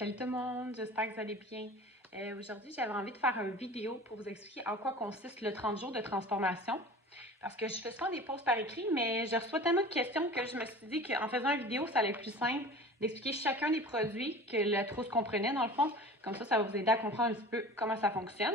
Salut tout le monde, j'espère que vous allez bien. Aujourd'hui, j'avais envie de faire une vidéo pour vous expliquer en quoi consiste le 30 jours de transformation. Parce que je fais souvent des posts par écrit, mais je reçois tellement de questions que je me suis dit qu'en faisant une vidéo, ça allait être plus simple d'expliquer chacun des produits que la trousse comprenait dans le fond. Comme ça va vous aider à comprendre un petit peu comment ça fonctionne.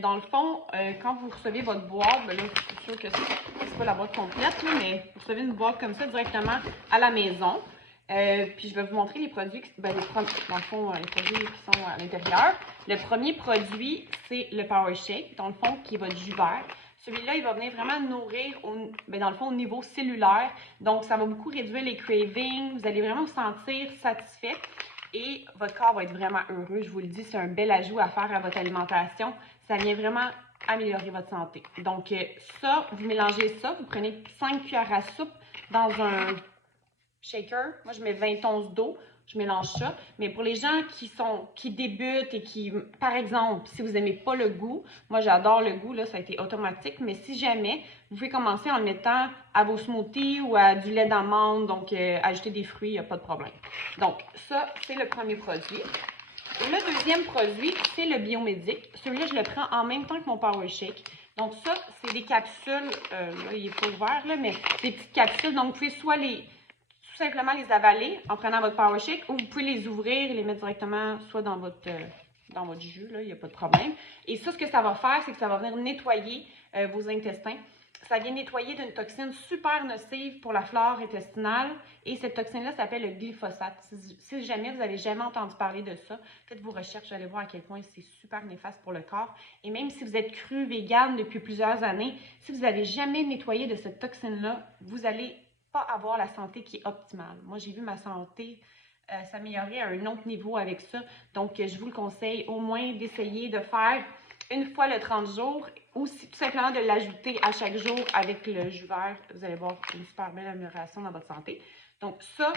Dans le fond, quand vous recevez votre boîte, là, je suis sûre que c'est pas la boîte complète, là, mais vous recevez une boîte comme ça directement à la maison. Puis je vais vous montrer les produits, dans le fond, les produits qui sont à l'intérieur. Le premier produit, c'est le Power Shake, dans le fond, qui est votre jus vert. Celui-là, il va venir vraiment nourrir, dans le fond, au niveau cellulaire. Donc, ça va beaucoup réduire les cravings. Vous allez vraiment vous sentir satisfait et votre corps va être vraiment heureux. Je vous le dis, c'est un bel ajout à faire à votre alimentation. Ça vient vraiment améliorer votre santé. Donc, ça, vous mélangez ça. Vous prenez 5 cuillères à soupe dans un shaker. Moi, je mets 20 onces d'eau. Je mélange ça. Mais pour les gens qui débutent et qui, par exemple, si vous n'aimez pas le goût, moi j'adore le goût, là, ça a été automatique, mais si jamais, vous pouvez commencer en le mettant à vos smoothies ou à du lait d'amande, donc ajouter des fruits, il n'y a pas de problème. Donc, ça, c'est le premier produit. Et le deuxième produit, c'est le Biomédic. Celui-là, je le prends en même temps que mon Power Shake. Donc ça, c'est des capsules, là, il n'est pas ouvert, là, mais des petites capsules. Donc, vous pouvez soit tout simplement les avaler en prenant votre Power Shake ou vous pouvez les ouvrir et les mettre directement soit dans votre jus, là, il n'y a pas de problème. Et ça, ce que ça va faire, c'est que ça va venir nettoyer vos intestins. Ça vient nettoyer d'une toxine super nocive pour la flore intestinale et cette toxine-là s'appelle le glyphosate. Si jamais vous n'avez jamais entendu parler de ça, faites vos recherches, vous allez voir à quel point c'est super néfaste pour le corps. Et même si vous êtes cru, vegan depuis plusieurs années, si vous n'avez jamais nettoyé de cette toxine-là, vous allez pas avoir la santé qui est optimale. Moi, j'ai vu ma santé s'améliorer à un autre niveau avec ça. Donc, je vous le conseille au moins d'essayer de faire une fois le 30 jours ou tout simplement de l'ajouter à chaque jour avec le jus vert. Vous allez voir une super belle amélioration dans votre santé. Donc, ça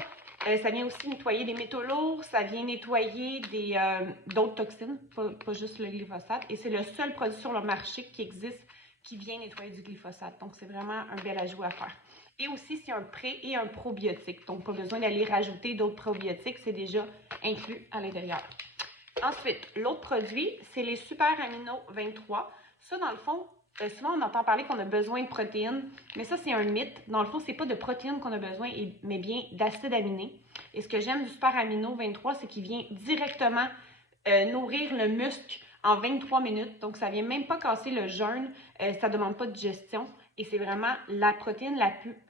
vient aussi nettoyer des métaux lourds, ça vient nettoyer d'autres toxines, pas juste le glyphosate. Et c'est le seul produit sur le marché qui existe qui vient nettoyer du glyphosate. Donc, c'est vraiment un bel ajout à faire. Et aussi, c'est un pré et un probiotique. Donc, pas besoin d'aller rajouter d'autres probiotiques. C'est déjà inclus à l'intérieur. Ensuite, l'autre produit, c'est les Super Amino 23. Ça, dans le fond, souvent, on entend parler qu'on a besoin de protéines, mais ça, c'est un mythe. Dans le fond, c'est pas de protéines qu'on a besoin, mais bien d'acides aminés. Et ce que j'aime du Super Amino 23, c'est qu'il vient directement nourrir le muscle en 23 minutes. Donc, ça ne vient même pas casser le jeûne. Ça ne demande pas de digestion. Et c'est vraiment la protéine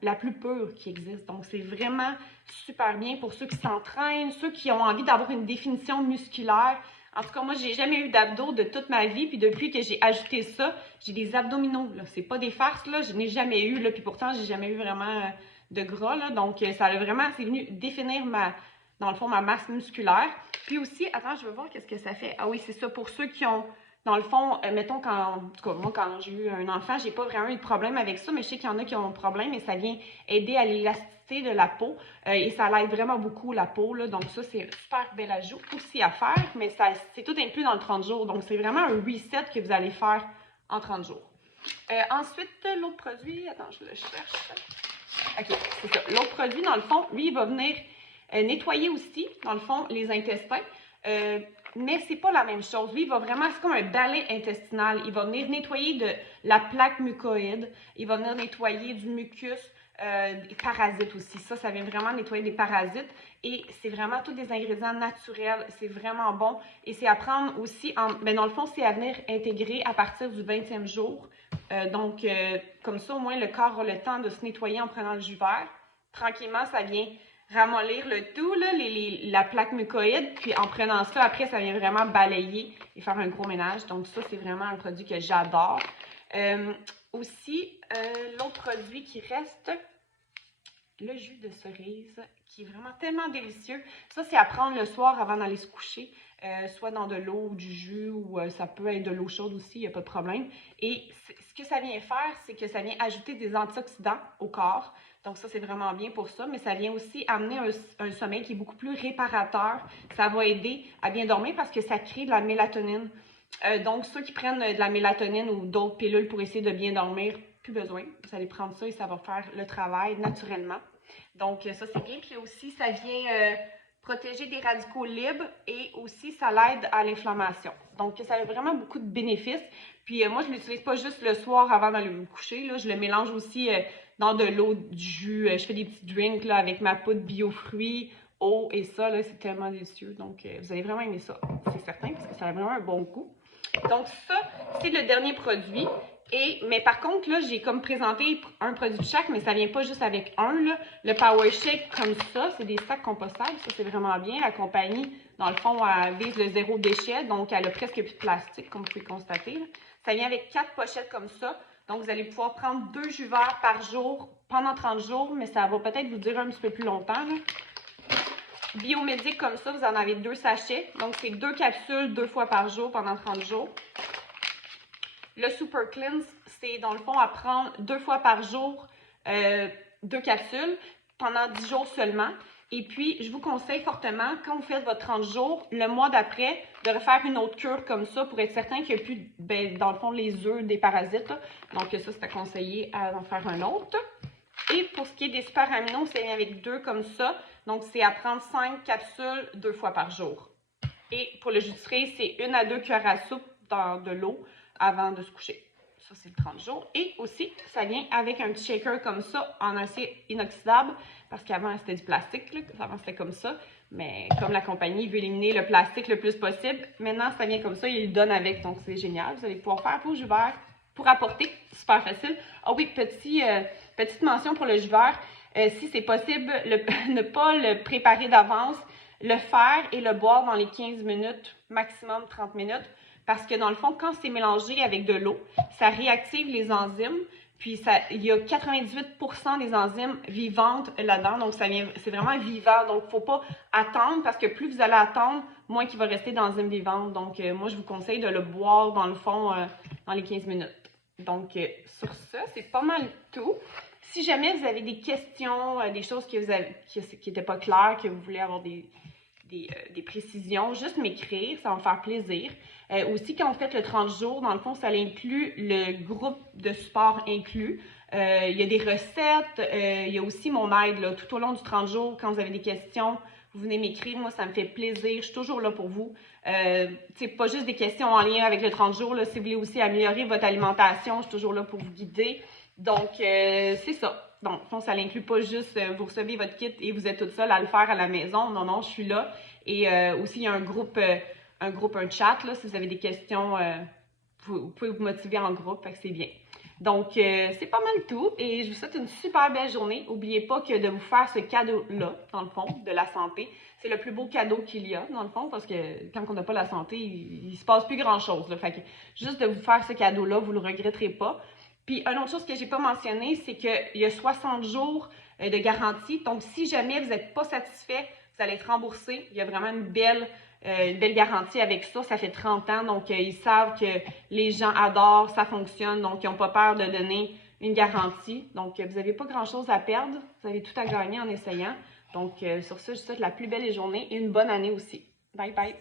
la plus pure qui existe. Donc, c'est vraiment super bien pour ceux qui s'entraînent, ceux qui ont envie d'avoir une définition musculaire. En tout cas, moi, j'ai jamais eu d'abdos de toute ma vie. Puis depuis que j'ai ajouté ça, j'ai des abdominaux. C'est pas des farces, là. Je n'ai jamais eu, là. Puis pourtant, j'ai jamais eu vraiment de gras, là. Donc, ça a vraiment, c'est venu définir dans le fond, ma masse musculaire. Puis aussi, attends, je veux voir qu'est-ce que ça fait. Ah oui, c'est ça, pour ceux qui ont, dans le fond, mettons, en tout cas, moi, quand j'ai eu un enfant, j'ai pas vraiment eu de problème avec ça, mais je sais qu'il y en a qui ont un problème et ça vient aider à l'élasticité de la peau et ça l'aide vraiment beaucoup, la peau, là. Donc ça, c'est un super bel ajout aussi à faire, mais c'est tout inclus dans le 30 jours. Donc, c'est vraiment un reset que vous allez faire en 30 jours. Ensuite, l'autre produit, attends, je le cherche. OK, c'est ça. L'autre produit, dans le fond, lui, il va venir nettoyer aussi, dans le fond, les intestins. Mais c'est pas la même chose. Lui, il va vraiment, c'est comme un balai intestinal. Il va venir nettoyer de la plaque mucoïde. Il va venir nettoyer du mucus, des parasites aussi. Ça vient vraiment nettoyer des parasites. Et c'est vraiment tous des ingrédients naturels. C'est vraiment bon. Et c'est à prendre aussi, dans le fond, c'est à venir intégrer à partir du 20e jour. Donc, comme ça, au moins, le corps a le temps de se nettoyer en prenant le jus vert. Tranquillement, ça vient ramollir le tout, là, la plaque mucoïde, puis en prenant ça, après, ça vient vraiment balayer et faire un gros ménage. Donc ça, c'est vraiment un produit que j'adore. Aussi, l'autre produit qui reste, le jus de cerise, qui est vraiment tellement délicieux. Ça, c'est à prendre le soir avant d'aller se coucher, soit dans de l'eau ou du jus, ou ça peut être de l'eau chaude aussi, il n'y a pas de problème. Et ce que ça vient faire, c'est que ça vient ajouter des antioxydants au corps. Donc ça, c'est vraiment bien pour ça, mais ça vient aussi amener un sommeil qui est beaucoup plus réparateur. Ça va aider à bien dormir parce que ça crée de la mélatonine. Donc, ceux qui prennent de la mélatonine ou d'autres pilules pour essayer de bien dormir, plus besoin. Vous allez prendre ça et ça va faire le travail naturellement. Donc, ça, c'est bien. Puis aussi, ça vient protéger des radicaux libres et aussi ça l'aide à l'inflammation. Donc, ça a vraiment beaucoup de bénéfices. Puis, moi, je ne l'utilise pas juste le soir avant d'aller me coucher. Là. Je le mélange aussi dans de l'eau, du jus. Je fais des petits drinks là, avec ma poudre bio-fruits, eau et ça. C'est tellement délicieux. Donc, vous allez vraiment aimer ça. C'est certain parce que ça a vraiment un bon goût. Donc, ça, c'est le dernier produit. Mais par contre, là, j'ai comme présenté un produit de chaque, mais ça vient pas juste avec un, là. Le Power Shake, comme ça, c'est des sacs compostables. Ça, c'est vraiment bien. La compagnie, dans le fond, elle vise le zéro déchet, donc elle a presque plus de plastique, comme vous pouvez constater, là. Ça vient avec 4 pochettes comme ça. Donc, vous allez pouvoir prendre 2 jus verts par jour pendant 30 jours, mais ça va peut-être vous durer un petit peu plus longtemps, là. Biomédic, comme ça, vous en avez 2 sachets. Donc, c'est 2 capsules 2 fois par jour pendant 30 jours. Le Super Cleanse, c'est dans le fond à prendre 2 fois par jour, 2 capsules pendant 10 jours seulement. Et puis, je vous conseille fortement, quand vous faites votre 30 jours, le mois d'après, de refaire une autre cure comme ça pour être certain qu'il n'y a plus, dans le fond, les œufs des parasites. Là. Donc, ça, c'est à conseiller à en faire un autre. Et pour ce qui est des super aminos, ça vient avec 2 comme ça. Donc, c'est à prendre 5 capsules 2 fois par jour. Et pour le jus de cerise, c'est 1 à 2 cuillères à soupe dans de l'eau avant de se coucher. Ça, c'est le 30 jours. Et aussi, ça vient avec un petit shaker comme ça, en acier inoxydable, parce qu'avant, c'était du plastique. Là. Avant, c'était comme ça. Mais comme la compagnie veut éliminer le plastique le plus possible, maintenant, ça vient comme ça, il le donne avec. Donc, c'est génial. Vous allez pouvoir faire vos jus verts pour apporter. Super facile. Ah oui, petite mention pour le jus vert. Si c'est possible, ne pas le préparer d'avance, le faire et le boire dans les 15 minutes, maximum 30 minutes. Parce que dans le fond, quand c'est mélangé avec de l'eau, ça réactive les enzymes. Puis, il y a 98% des enzymes vivantes là-dedans. Donc, c'est vraiment vivant. Donc, il ne faut pas attendre parce que plus vous allez attendre, moins qu'il va rester d'enzymes vivantes. Donc, moi, je vous conseille de le boire dans le fond dans les 15 minutes. Donc, sur ça, c'est pas mal tout. Si jamais vous avez des questions, des choses qui n'étaient pas claires, que vous voulez avoir des précisions, juste m'écrire, ça va me faire plaisir. Aussi, quand vous faites le 30 jours, dans le fond, ça inclut le groupe de support inclus. Il y a des recettes, il y a aussi mon aide là, tout au long du 30 jours. Quand vous avez des questions, vous venez m'écrire. Moi, ça me fait plaisir. Je suis toujours là pour vous. C'est pas juste des questions en lien avec le 30 jours. Là, si vous voulez aussi améliorer votre alimentation, je suis toujours là pour vous guider. Donc, c'est ça. Donc, ça n'inclut pas juste vous recevez votre kit et vous êtes toute seule à le faire à la maison. Non, non, je suis là. Et aussi, il y a un groupe, un chat. Là, si vous avez des questions, vous pouvez vous motiver en groupe. Fait que c'est bien. Donc, c'est pas mal tout. Et je vous souhaite une super belle journée. N'oubliez pas que de vous faire ce cadeau-là, dans le fond, de la santé, c'est le plus beau cadeau qu'il y a, dans le fond, parce que quand on n'a pas la santé, il se passe plus grand-chose. Fait que juste de vous faire ce cadeau-là, vous ne le regretterez pas. Puis, une autre chose que je n'ai pas mentionné, c'est qu'il y a 60 jours de garantie. Donc, si jamais vous n'êtes pas satisfait, vous allez être remboursé. Il y a vraiment une belle garantie avec ça. Ça fait 30 ans. Donc, ils savent que les gens adorent, ça fonctionne. Donc, ils n'ont pas peur de donner une garantie. Donc, vous n'avez pas grand-chose à perdre. Vous avez tout à gagner en essayant. Donc, sur ça, je vous souhaite la plus belle des journées et une bonne année aussi. Bye bye!